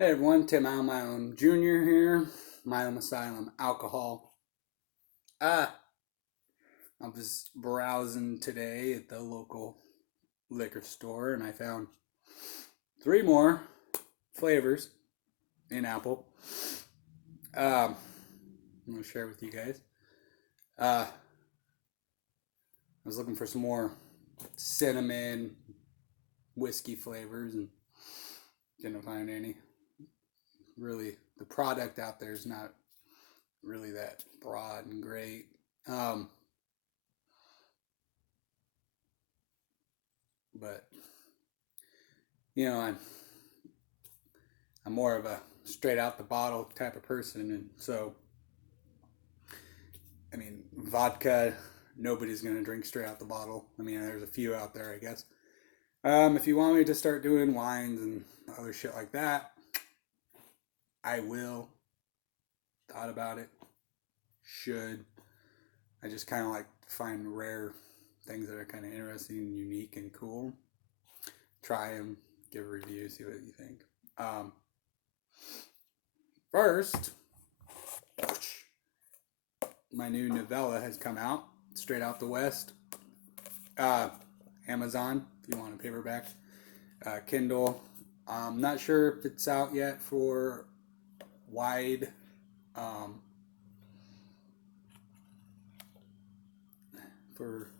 Hey everyone, Tim Almy Jr. here, Milam Asylum Alcohol. Ah, I was browsing today at the local liquor store and I found three more flavors in apple. I'm going to share with you guys. I was looking for some more cinnamon whiskey flavors and didn't find any. Really, the product out there is not really that broad and great. Um, but I'm more of a straight out the bottle type of person, and so vodka. Nobody's gonna drink straight out the bottle. There's a few out there, I guess. If you want me to start doing wines and other shit like that, I will. Thought about it. Should. I just kind of like to find rare things that are kind of interesting and unique and cool. Try them, give a review, see what you think. First, my new novella has come out, straight out the West. Amazon, if you want a paperback. Kindle. I'm not sure if it's out yet for wide for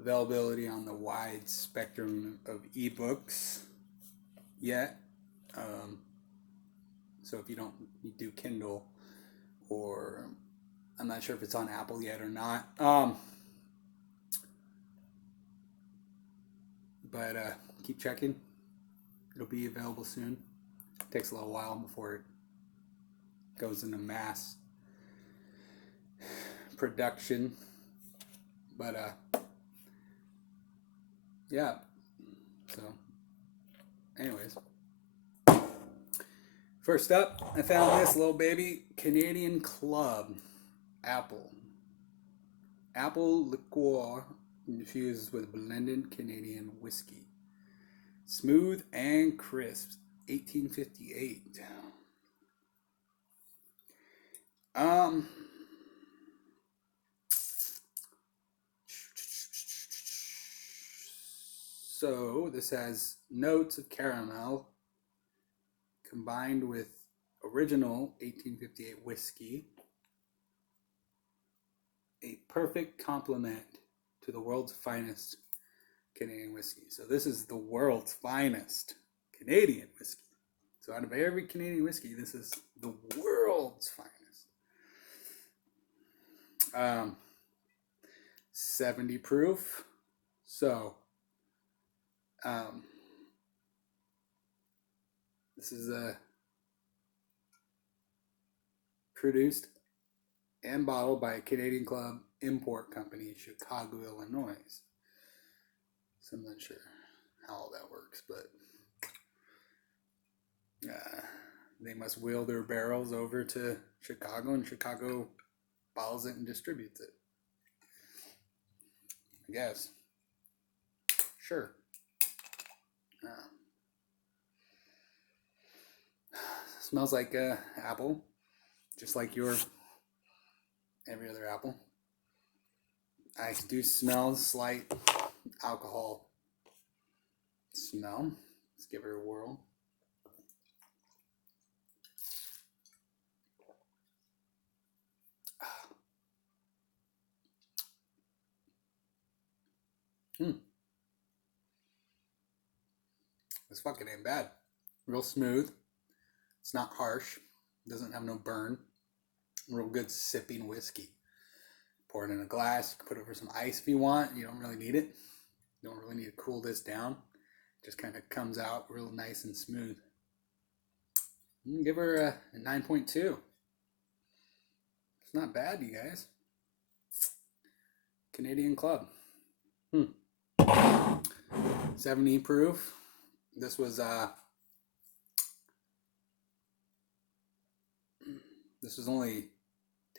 availability on the wide spectrum of ebooks yet. So if you don't do Kindle, or I'm not sure if it's on Apple yet or not. But keep checking. It'll be available soon. It takes a little while before it goes into mass production. But yeah. So, anyways. First up, I found this little baby Canadian Club Apple. Apple liqueur infused with blended Canadian whiskey. Smooth and crisp. 1858. So this has notes of caramel combined with original 1858 whiskey. A perfect complement to the world's finest Canadian whiskey. So this is the world's finest Canadian whiskey. So out of every Canadian whiskey, this is the world's finest. 70 proof. So this is produced and bottled by a Canadian Club Import Company, Chicago, Illinois. So I'm not sure how all that works, but they must wheel their barrels over to Chicago, and Chicago bottles it and distributes it. I guess. Sure. Smells like apple, just like your every other apple. I do smell slight alcohol smell. Let's give her a whirl. This fucking ain't bad. Real smooth. It's not harsh. Doesn't have no burn. Real good sipping whiskey. Pour it in a glass. You can put it over some ice if you want. You don't really need it. You don't really need to cool this down. It just kind of comes out real nice and smooth. Give her a 9.2. It's not bad, you guys. Canadian Club. 70 proof. This was only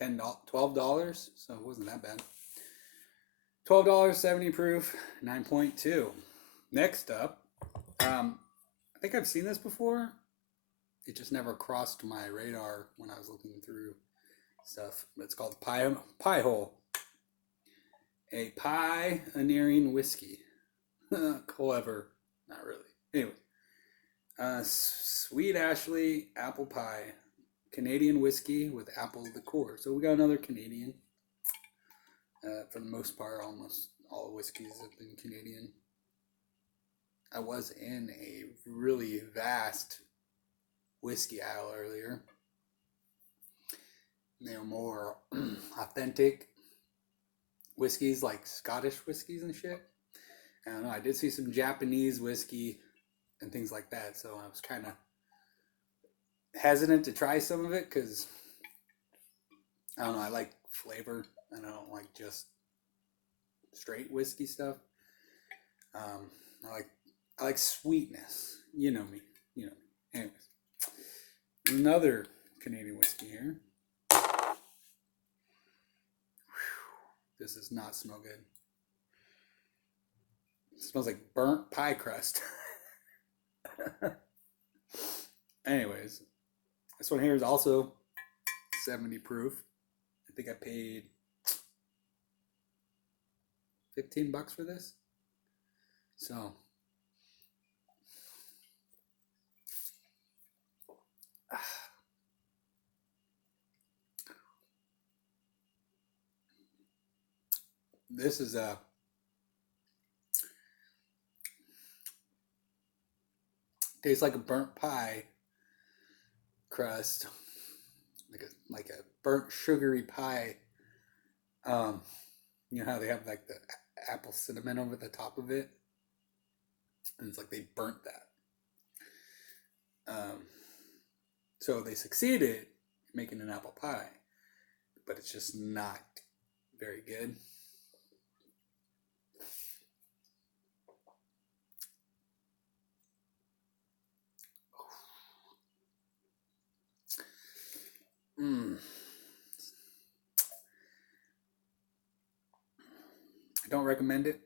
$12, so it wasn't that bad. $12, 70 proof, 9.2. Next up, I think I've seen this before. it just never crossed my radar when I was looking through stuff. It's called Piehole, a pioneering whiskey. Clever, not really. Anyway, Sweet Ashley Apple Pie, Canadian whiskey with apple liqueur. So we got another Canadian. For the most part, almost all whiskeys have been Canadian. I was in a really vast whiskey aisle earlier. They were more authentic whiskeys, like Scottish whiskeys and shit. I don't know. I did see some Japanese whiskey and things like that, so I was kind of hesitant to try some of it because I don't know. I like flavor, and I don't like just straight whiskey stuff. I like sweetness. You know me. You know me. Anyways, another Canadian whiskey here. This does not smell good. It smells like burnt pie crust. Anyways, this one here is also 70 proof. I think I paid $15 for this. So this is a tastes like a burnt pie crust, like a burnt sugary pie. You know how they have like the apple cinnamon over the top of it, and it's like they burnt that. So they succeeded making an apple pie, but it's just not very good. I don't recommend it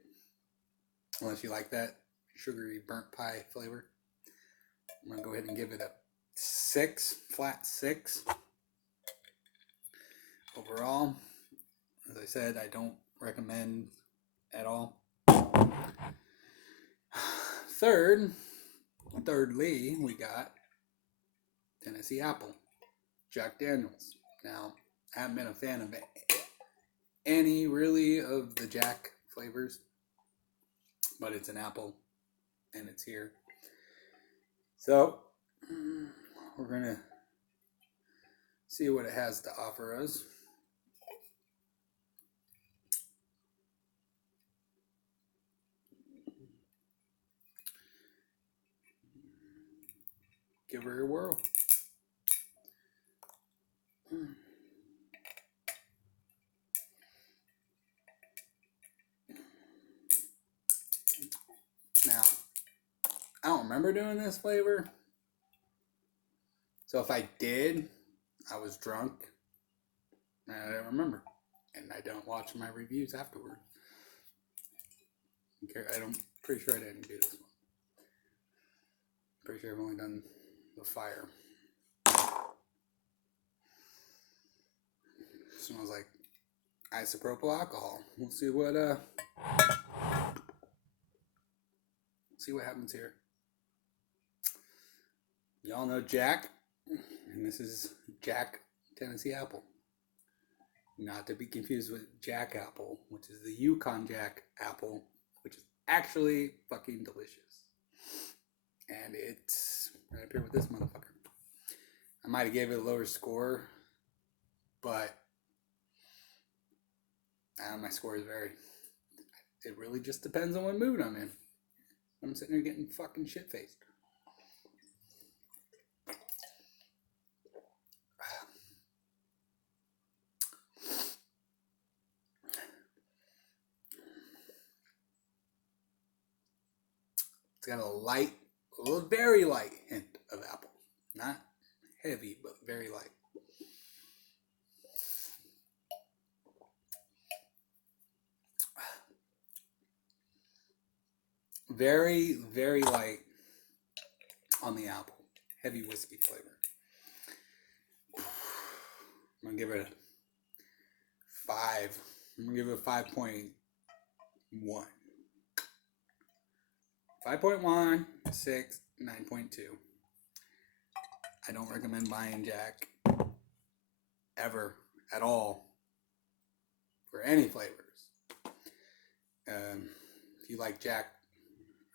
unless you like that sugary burnt pie flavor. I'm gonna go ahead and give it a 6, flat 6 overall. As I said, I don't recommend at all. Thirdly, we got Tennessee Apple, Jack Daniels. Now, I haven't been a fan of any really of the Jack flavors, but it's an apple and it's here. So, we're going to see what it has to offer us. Give her a whirl. Now, I don't remember doing this flavor. So if I did, I was drunk and I don't remember. And I don't watch my reviews afterward. I'm pretty sure I didn't do this one. Pretty sure I've only done the fire. Smells like isopropyl alcohol. We'll see what happens here. Y'all know Jack, and this is Jack Tennessee Apple. Not to be confused with Jack Apple, which is the Yukon Jack Apple, which is actually fucking delicious. And it's right up here with this motherfucker. I might have gave it a lower score, but my score is it really just depends on what mood I'm in. I'm sitting here getting fucking shit-faced. It's got a very light hint of apple. Not heavy, but very light. Very, very light on the apple. heavy whiskey flavor. I'm going to give it a 5. I'm going to give it a 5.1. 5.1, 6, 9.2. I don't recommend buying Jack ever at all for any flavors. If you like Jack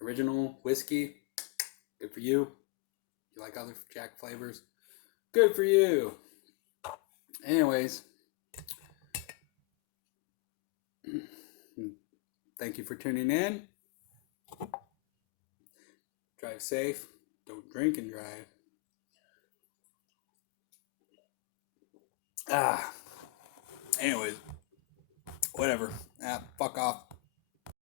original whiskey, good for you. If you like other Jack flavors, good for you. Anyways, thank you for tuning in. Drive safe. Don't drink and drive. Anyways, whatever. Fuck off.